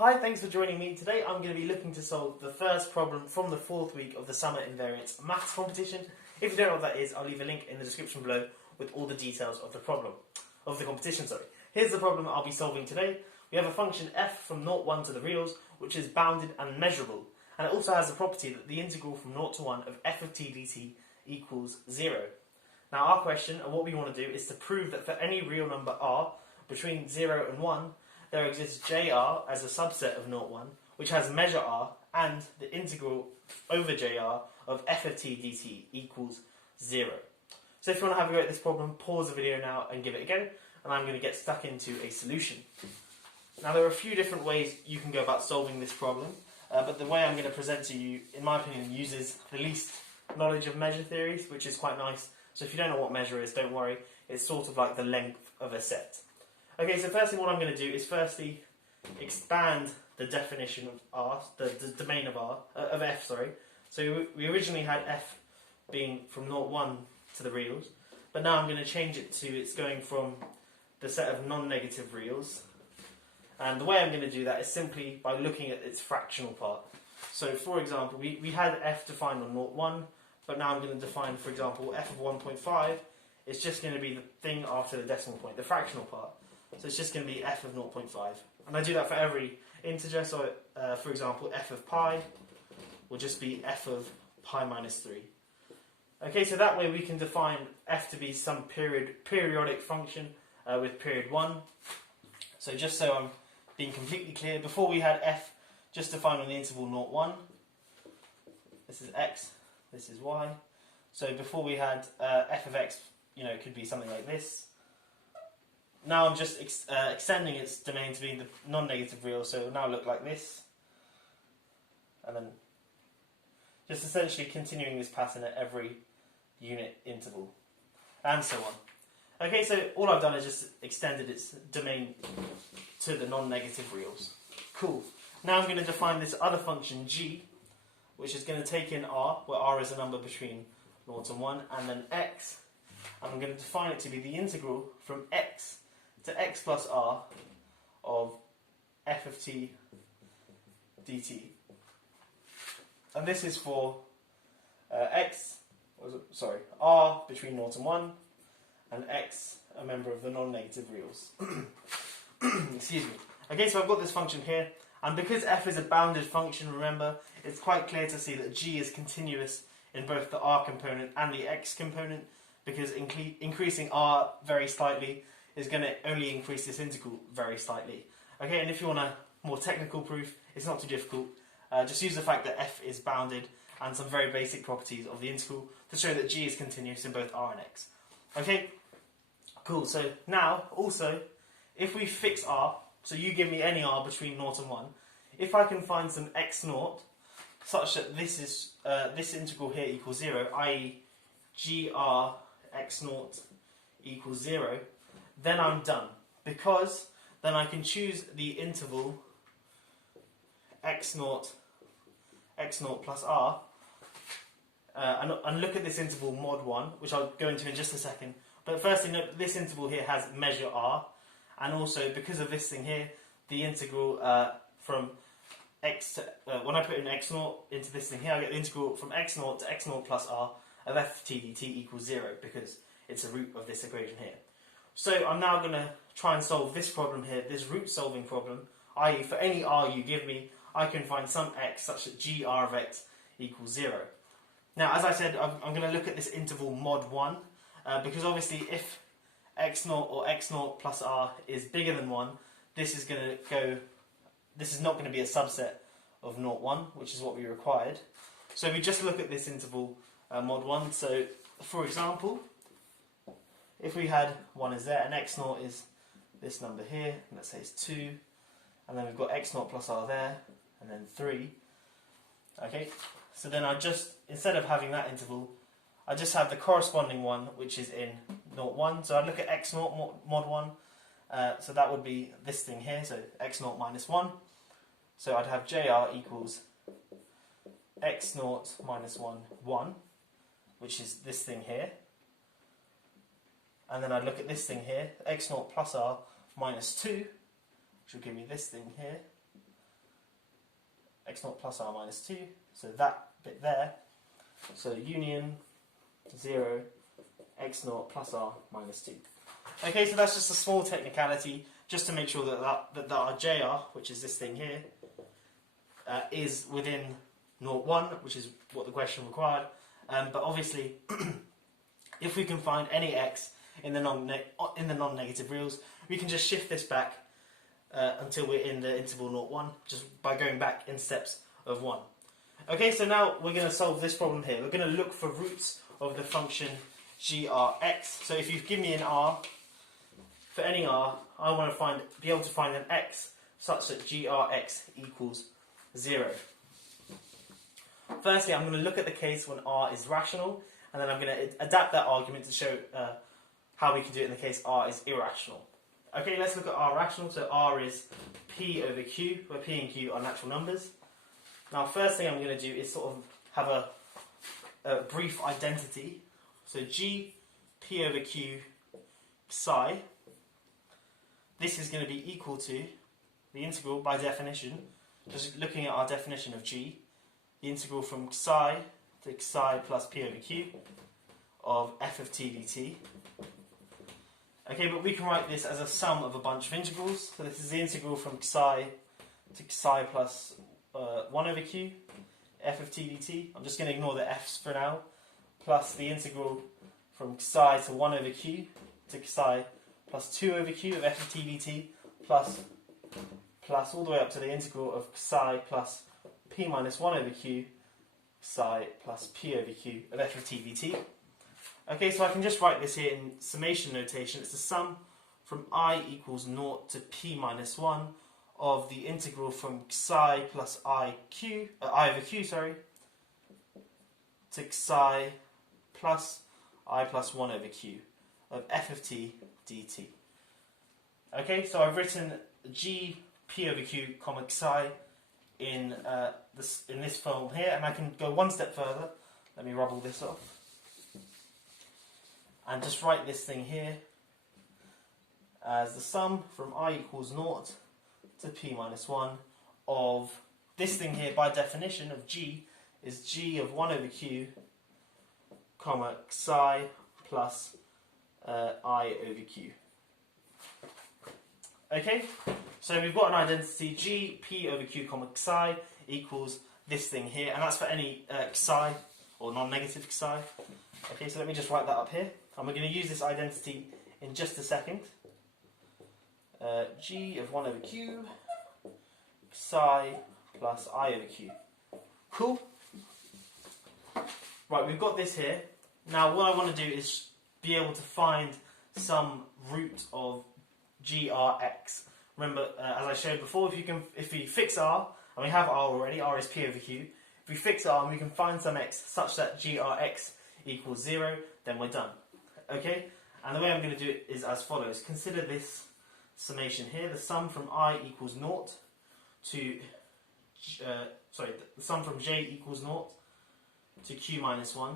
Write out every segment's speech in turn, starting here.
Hi, thanks for joining me. Today I'm going to be looking to solve the first problem from the fourth week of the Summer Invariants Maths competition. If you don't know what that is, I'll leave a link in the description below with all the details of the competition. Here's the problem I'll be solving today. We have a function f from 0, 1 to the reals, which is bounded and measurable, and it also has the property that the integral from 0 to 1 of f of t dt equals 0. Now our question, and what we want to do, is to prove that for any real number r between 0 and 1, there exists jr as a subset of 0, 1, which has measure r, and the integral over jr of f of t dt equals 0. So if you want to have a go at this problem, pause the video now and give it a go, and I'm going to get stuck into a solution. Now there are a few different ways you can go about solving this problem, but the way I'm going to present to you, in my opinion, uses the least knowledge of measure theories, which is quite nice. So if you don't know what measure is, don't worry, it's sort of like the length of a set. Okay, so firstly what I'm going to do is firstly expand the definition of r, the domain of f, sorry. So we originally had f being from 0, 1 to the reals, but now I'm going to change it to it's going from the set of non-negative reals. And the way I'm going to do that is simply by looking at its fractional part. So for example, we had f defined on 0, 1, but now I'm going to define, for example, f of 1.5 is just going to be the thing after the decimal point, the fractional part. So it's just going to be f of 0.5. And I do that for every integer, so for example, f of pi will just be f of pi minus 3. Okay, so that way we can define f to be some periodic function with period 1. So just so I'm being completely clear, before we had f just defined on the interval 0, 1. This is x, this is y. So before we had f of x, it could be something like this. Now I'm just extending its domain to be the non-negative real, so it will now look like this. And then just essentially continuing this pattern at every unit interval. And so on. Okay, so all I've done is just extended its domain to the non-negative reals. Cool. Now I'm going to define this other function g, which is going to take in r, where r is a number between 0 and 1, and then x. And I'm going to define it to be the integral from x to x plus r of f of t dt. And this is for r between 0 and 1, and x a member of the non-negative reals. Excuse me. Okay, so I've got this function here, and because f is a bounded function, remember, it's quite clear to see that g is continuous in both the r component and the x component, because increasing r very slightly is going to only increase this integral very slightly. Okay, and if you want a more technical proof, it's not too difficult. Just use the fact that f is bounded and some very basic properties of the integral to show that g is continuous in both r and x. Okay, cool. So now, also, if we fix r, so you give me any r between 0 and 1, if I can find some x0 such that this integral here equals 0, i.e. gr x0 equals 0, then I'm done, because then I can choose the interval x0 plus r and look at this interval mod 1, which I'll go into in just a second. But firstly, note this interval here has measure r, and also because of this thing here, the integral from x to, when I put in x0 into this thing here, I get the integral from x0 to x0 plus r of f t dt equals 0, because it's a root of this equation here. So I'm now going to try and solve this problem here, this root solving problem, i.e. for any r you give me, I can find some x such that gr of x equals 0. Now, as I said, I'm going to look at this interval mod 1, because obviously if x0 or x0 plus r is bigger than 1, this is not going to be a subset of 0, 1, which is what we required. So we just look at this interval mod 1. So, for example, if we had 1 is there, and x0 is this number here, let's say it's 2, and then we've got x0 plus r there, and then 3. Okay, so then instead of having that interval, I just have the corresponding one, which is in 0, 1. So I'd look at x0 mod 1, so that would be this thing here, so x0 minus 1. So I'd have jr equals x0 minus 1, 1, which is this thing here. And then I'd look at this thing here, x0 plus r minus 2, which will give me this thing here. x naught plus r minus 2, so that bit there. So union 0 x naught plus r minus 2. Okay, so that's just a small technicality, just to make sure that our JR, which is this thing here, is within 0, 1, which is what the question required. But obviously, if we can find any x in the non-negative reals, we can just shift this back until we're in the interval 0, 1, just by going back in steps of 1. Okay, so now we're going to solve this problem here. We're going to look for roots of the function grx. So if you give me an r, for any r, I want to be able to find an x such that grx equals 0. Firstly, I'm going to look at the case when r is rational, and then I'm going to adapt that argument to show how we can do it in the case r is irrational. Okay, let's look at r rational. So r is p over q, where p and q are natural numbers. Now, first thing I'm going to do is sort of have a brief identity. So g p over q psi, this is going to be equal to the integral, by definition, just looking at our definition of g, the integral from psi to psi plus p over q of f of t dt. Okay, but we can write this as a sum of a bunch of integrals. So this is the integral from psi to psi plus 1 over q, f of t dt. I'm just going to ignore the f's for now. Plus the integral from psi to 1 over q to psi plus 2 over q of f of t dt, plus all the way up to the integral of psi plus p minus 1 over q psi plus p over q of f of t dt. Okay, so I can just write this here in summation notation. It's the sum from I equals 0 to p minus 1 of the integral from psi plus I over q, to psi plus I plus 1 over q of f of t dt. Okay, so I've written g p over q comma psi in this form here, and I can go one step further. Let me rub all this off and just write this thing here as the sum from I equals 0 to p minus 1 of this thing here, by definition of g, is g of 1 over q comma psi plus I over q. Okay, so we've got an identity g p over q comma psi equals this thing here, and that's for any psi or non-negative psi. Okay, so let me just write that up here, and we're going to use this identity in just a second. G of 1 over q psi plus I over q. Cool? Right, we've got this here. Now what I want to do is be able to find some root of grx. Remember, as I showed before, if we fix r, and we have r already, r is p over q, if we fix r and we can find some x such that grx equals 0, then we're done. Okay? And the way I'm going to do it is as follows. Consider this summation here. The sum from I equals 0 to... the sum from j equals 0 to q minus 1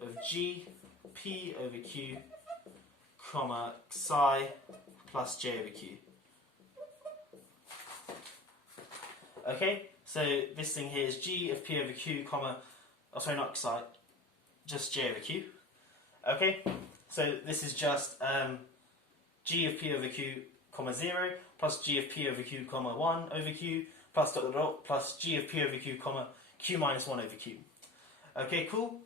of g p over q comma psi plus j over q. Okay, so this thing here is g of p over q comma, not psi, just j over q. Okay, so this is just g of p over q comma 0 plus g of p over q comma 1 over q plus dot dot dot plus g of p over q comma q minus 1 over q. Okay, cool.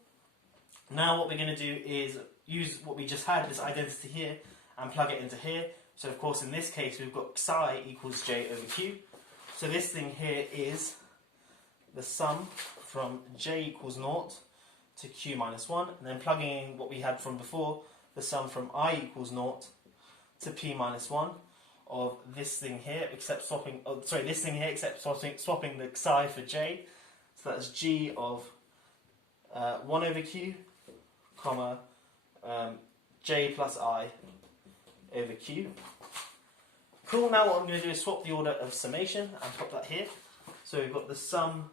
Now what we're going to do is use what we just had, this identity here, and plug it into here. So of course in this case we've got psi equals j over q. So this thing here is the sum from j equals 0 to q minus 1, and then plugging in what we had from before, the sum from I equals 0 to p minus 1 of this thing here, except swapping the psi for j. So that's g of 1 over q comma j plus I over q. Cool, now what I'm going to do is swap the order of summation and pop that here. So we've got the sum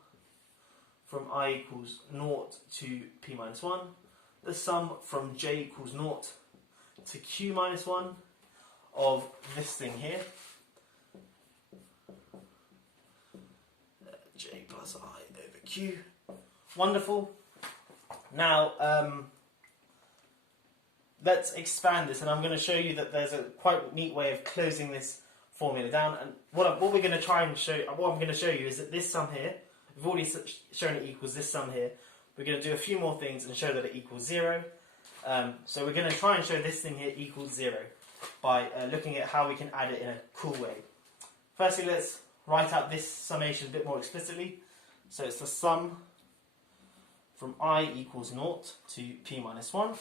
from I equals 0 to p minus 1, the sum from j equals 0 to q minus 1 of this thing here, j plus I over q. Wonderful. Now, let's expand this, and I'm going to show you that there's a quite neat way of closing this formula down. And what we're going to try and show, what I'm going to show you is that this sum here, we've already shown it equals this sum here. We're going to do a few more things and show that it equals 0. So we're going to try and show this thing here equals 0 by looking at how we can add it in a cool way. Firstly, let's write out this summation a bit more explicitly. So it's the sum from I equals 0 to p minus 1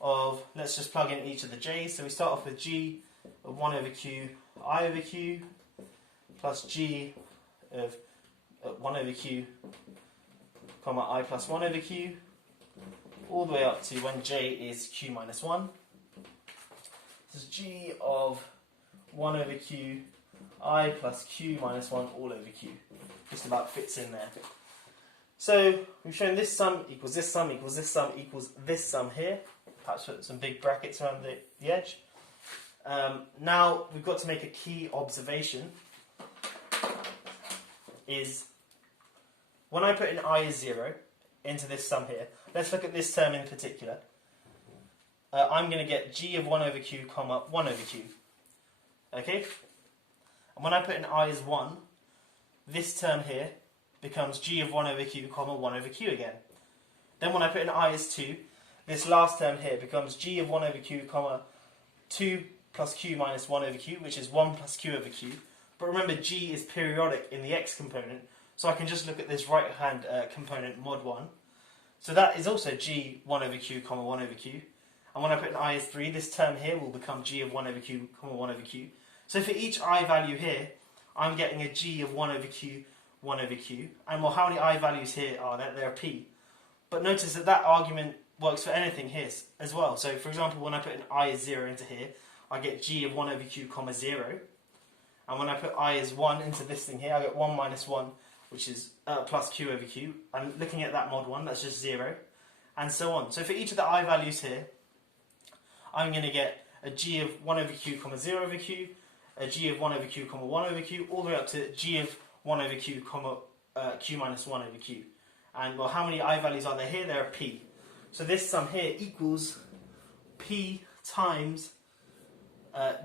of, let's just plug in each of the j's. So we start off with g of 1 over q I over q plus g of 1 over q comma I plus 1 over q, all the way up to when j is q minus 1. This is g of 1 over q I plus q minus 1 all over q. Just about fits in there. So we've shown this sum equals this sum equals this sum equals this sum here. Perhaps put some big brackets around the edge. Now we've got to make a key observation. Is when I put in I as 0 into this sum here, let's look at this term in particular. I'm going to get g of 1 over q comma 1 over q. Okay? And when I put in I as 1, this term here becomes g of 1 over q comma 1 over q again. Then when I put in I as 2, this last term here becomes g of 1 over q comma 2 plus q minus 1 over q, which is 1 plus q over q. But remember, g is periodic in the x component, so I can just look at this right-hand component, mod 1. So that is also g 1 over q comma 1 over q. And when I put in I as 3, this term here will become g of 1 over q comma 1 over q. So for each I value here, I'm getting a g of 1 over q, 1 over q. And well, how many I values here are there? There are p. But notice that that argument works for anything here as well. So for example, when I put an I as 0 into here, I get g of 1 over q comma 0. And when I put I as 1 into this thing here, I get 1 minus 1, which is plus q over q. And looking at that mod 1, that's just 0. And so on. So for each of the I values here, I'm going to get a g of 1 over q comma 0 over q, a g of 1 over q comma 1 over q, all the way up to g of 1 over q comma q minus 1 over q. And well, how many I values are there here? There are p. So this sum here equals p times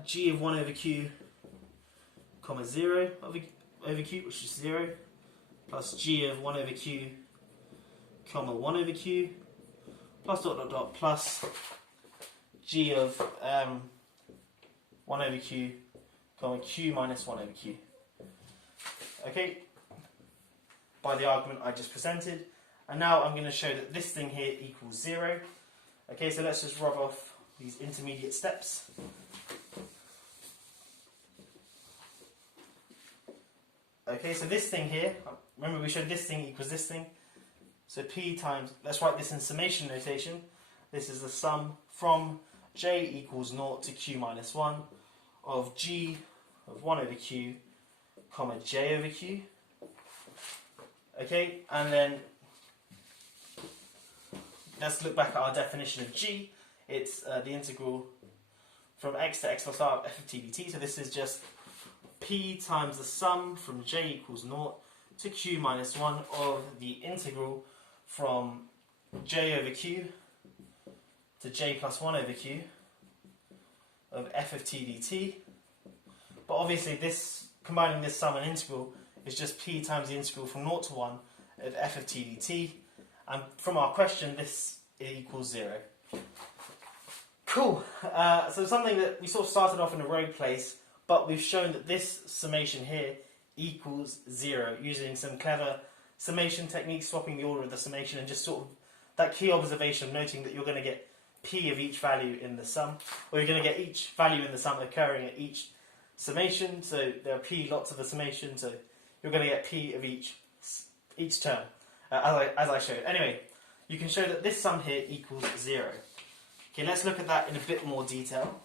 g of 1 over q comma 0 over q, which is 0, plus g of 1 over q comma 1 over q, plus dot dot dot, plus g of 1 over q comma q minus 1 over q. Okay, by the argument I just presented. And now I'm going to show that this thing here equals 0. Okay, so let's just rub off these intermediate steps. Okay, so this thing here, remember we showed this thing equals this thing. So p times, let's write this in summation notation. This is the sum from j equals 0 to q minus 1 of g of 1 over q comma j over q. Okay, and then let's look back at our definition of g. It's the integral from x to x plus r of f of t dt. So this is just p times the sum from j equals 0 to q minus 1 of the integral from j over q to j plus 1 over q of f of t dt. But obviously this, combining this sum and integral, is just p times the integral from 0 to 1 of f of t dt. And from our question, this equals 0. Cool. So something that we sort of started off in a rogue place, but we've shown that this summation here equals 0 using some clever summation techniques, swapping the order of the summation, and just sort of that key observation of noting that you're going to get p of each value in the sum, or you're going to get each value in the sum occurring at each summation. So there are p lots of the summation, so you're going to get p of each term, as I showed. Anyway, you can show that this sum here equals 0. Okay, let's look at that in a bit more detail.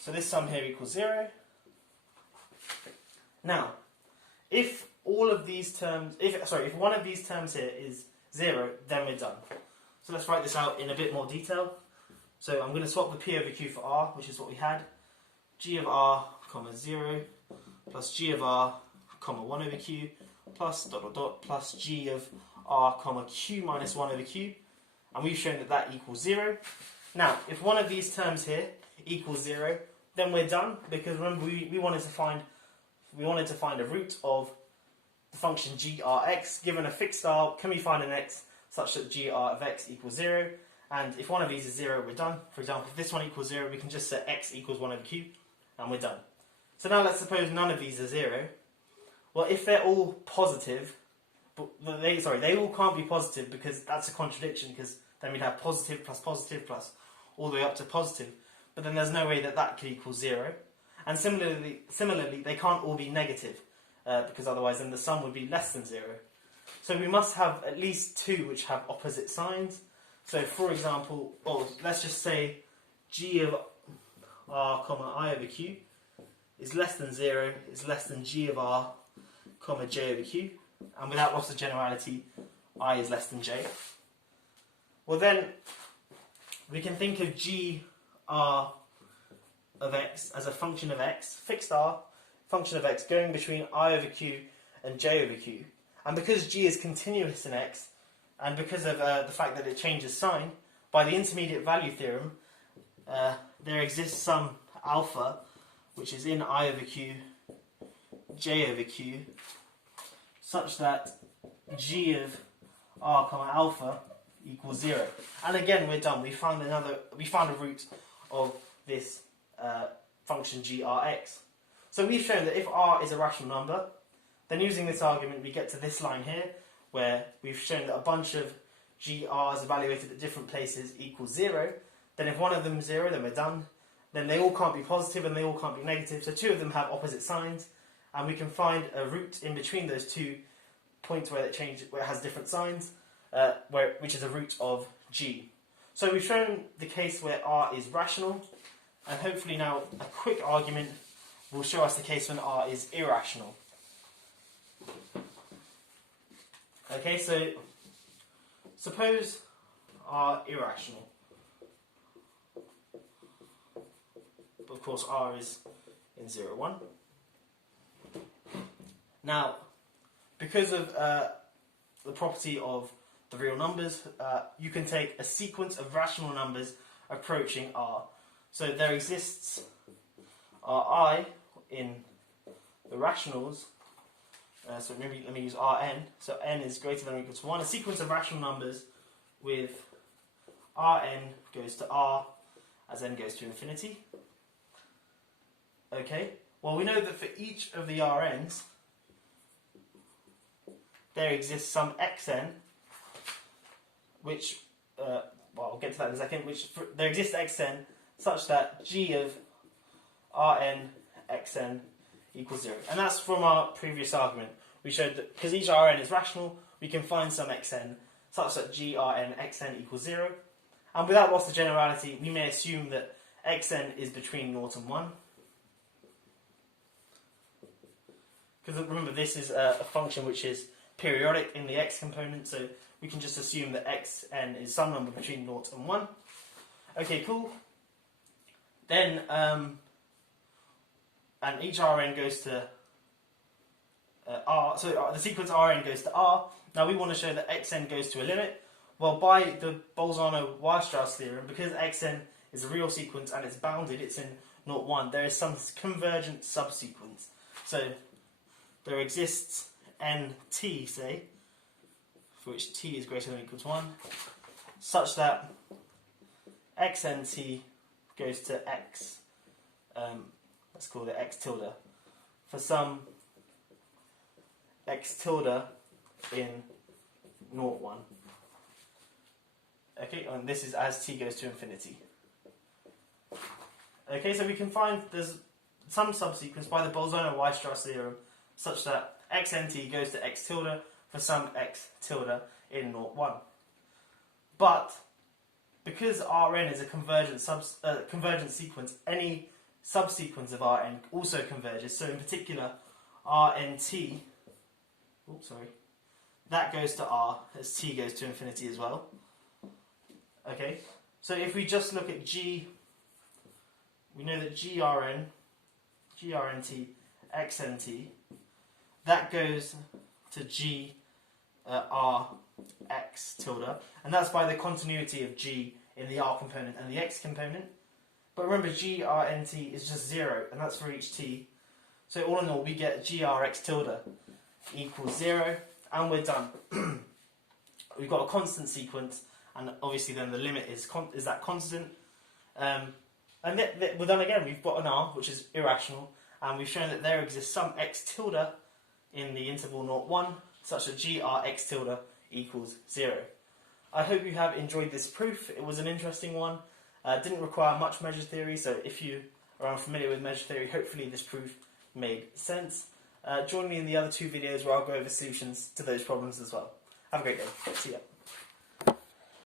So this sum here equals 0. Now, if all of these terms, if one of these terms here is 0, then we're done. So let's write this out in a bit more detail. So I'm going to swap the p over q for r, which is what we had. G of r, comma 0, plus g of r, comma 1 over q, plus dot dot dot plus g of r comma q minus 1 over q, and we've shown that that equals 0. Now, if one of these terms here equals 0, then we're done, because remember we wanted to find a root of the function grx. Given a fixed r, can we find an x such that gr of x equals 0? And if one of these is 0, we're done. For example, if this one equals 0, we can just set x equals 1 over q, and we're done. So now let's suppose none of these are 0. Well, if they're all positive, but they all can't be positive, because that's a contradiction, because then we'd have positive plus all the way up to positive. But then there's no way that that could equal 0. And similarly, they can't all be negative, because otherwise then the sum would be less than 0. So we must have at least two which have opposite signs. So for example, let's just say g of r comma I over q is less than 0, is less than g of r comma j over q, and without loss of generality, I is less than j. Well then, we can think of g r of x as a function of x, fixed r, function of x going between I over q and j over q. And because g is continuous in x, and because of the fact that it changes sign, by the intermediate value theorem, there exists some alpha which is in I over q, j over q, such that g of r comma alpha equals 0. And again, we're done. We found a root of this function grx. So we've shown that if r is a rational number, then using this argument we get to this line here, where we've shown that a bunch of gr's evaluated at different places equals 0. Then if one of them is 0, then we're done. Then they all can't be positive and they all can't be negative, so two of them have opposite signs, and we can find a root in between those 2 points where it has different signs, which is a root of g. So we've shown the case where r is rational, and hopefully now a quick argument will show us the case when r is irrational. Okay, so suppose r irrational. But of course r is in 0, 1. Now, because of the property of the real numbers, you can take a sequence of rational numbers approaching r. So there exists Ri in the rationals, so maybe let me use Rn, so n is greater than or equal to 1, a sequence of rational numbers with Rn goes to r as n goes to infinity. Okay, well we know that for each of the Rn's there exists some xn, which, well I'll get to that in a second, there exists xn such that g of Rn xn equals 0. And that's from our previous argument. We showed that because each Rn is rational, we can find some xn such that grn xn equals 0. And without loss of generality, we may assume that xn is between 0 and 1. Because remember, this is a function which is periodic in the x component, so we can just assume that xn is some number between 0 and 1. Okay, cool. Then, and each Rn goes to r, so the sequence Rn goes to r. Now we want to show that xn goes to a limit. Well, by the Bolzano-Weierstrass theorem, because xn is a real sequence and it's bounded, it's in 0, 1, there is some convergent subsequence. So there exists nt, say, for which t is greater than or equal to 1, such that xnt goes to x, let's call it x tilde, for some x tilde in 0, 1. Okay, and this is as t goes to infinity. Okay, so we can find there's some subsequence by the Bolzano-Weierstrass theorem such that xnt goes to x tilde for some x tilde in 0, 1. But because Rn is a convergent sequence, any subsequence of Rn also converges. So in particular, Rnt, that goes to r as t goes to infinity as well. Okay, so if we just look at g, we know that grn, grnt, xnt, that goes to g r x tilde, and that's by the continuity of g in the r component and the x component. But remember, g r n t is just 0, and that's for each t. So all in all, we get g r x tilde equals 0, and we're done. We've got a constant sequence, and obviously then the limit is that constant. And we're done again. We've got an r, which is irrational, and we've shown that there exists some x tilde in the interval 0, 1, such that g r x tilde equals 0. I hope you have enjoyed this proof. It was an interesting one. Didn't require much measure theory, so if you are unfamiliar with measure theory, hopefully this proof made sense. Join me in the other 2 videos where I'll go over solutions to those problems as well. Have a great day. See ya.